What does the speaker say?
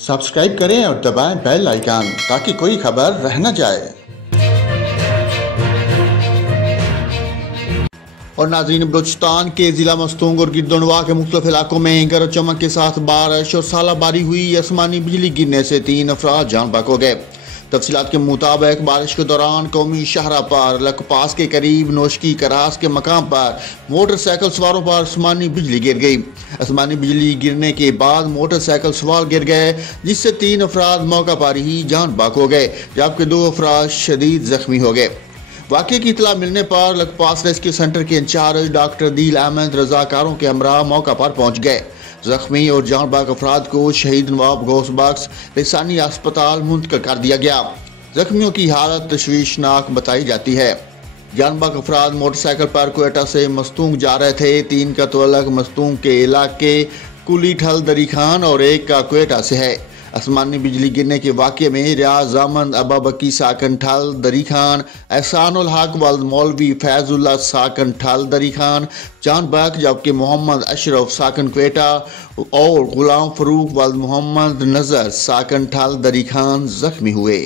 Subscribe करें और दबाएं बेल आइकन ताकि कोई खबर रह न जाए। और नाज़रीन, बलूचिस्तान के ज़िला मस्तूंग और गिरदोनवा के मुख्तलिफ इलाकों में गरज चमक के साथ बारिश और सालाबारी हुई। आसमानी बिजली गिरने से 3 अफराद जान बहक हो गए। तफसीलात के मुताबिक बारिश के दौरान कौमी शाहरा पर लकपास के करीब नोशकी करास के मकाम पर मोटरसाइकिल सवारों पर आसमानी बिजली गिर गई। आसमानी बिजली गिरने के बाद मोटरसाइकिल सवार गिर गए, जिससे 3 अफराद मौका पर ही जान बहक हो गए, जबकि 2 अफराद शदीद जख्मी हो गए। वाक़े की इतला मिलने पर लकपास रेस्क्यू सेंटर के इंचार्ज डॉक्टर दिल अहमद रजाकारों के हमरा मौका पर पहुंच गए। जख्मी और जान बहक अफराद को शहीद नवाब गौस बख्श लिसानी अस्पताल मुंतकिल कर दिया गया। जख्मियों की हालत तशवीशनाक बताई जाती है। जान बहक अफराद मोटरसाइकिल पर क्वेटा से मस्तूंग जा रहे थे। 3 का तअल्लुक मस्तूंग के इलाके कुली ठल दरी खान और 1 का क्वेटा से है। आसमानी बिजली गिरने के वाक़े में रियाज अहमद अबाबकी साकन ठल दरी खान, एहसानुल हक वल्द मौलवी फैजुल्लाह साकन ठल दरी खान जान बहक, जबकि मोहम्मद अशरफ साकन क्वेटा और गुलाम फरूक वल्द मोहम्मद नजर साकन ठल दरी खान जख्मी हुए।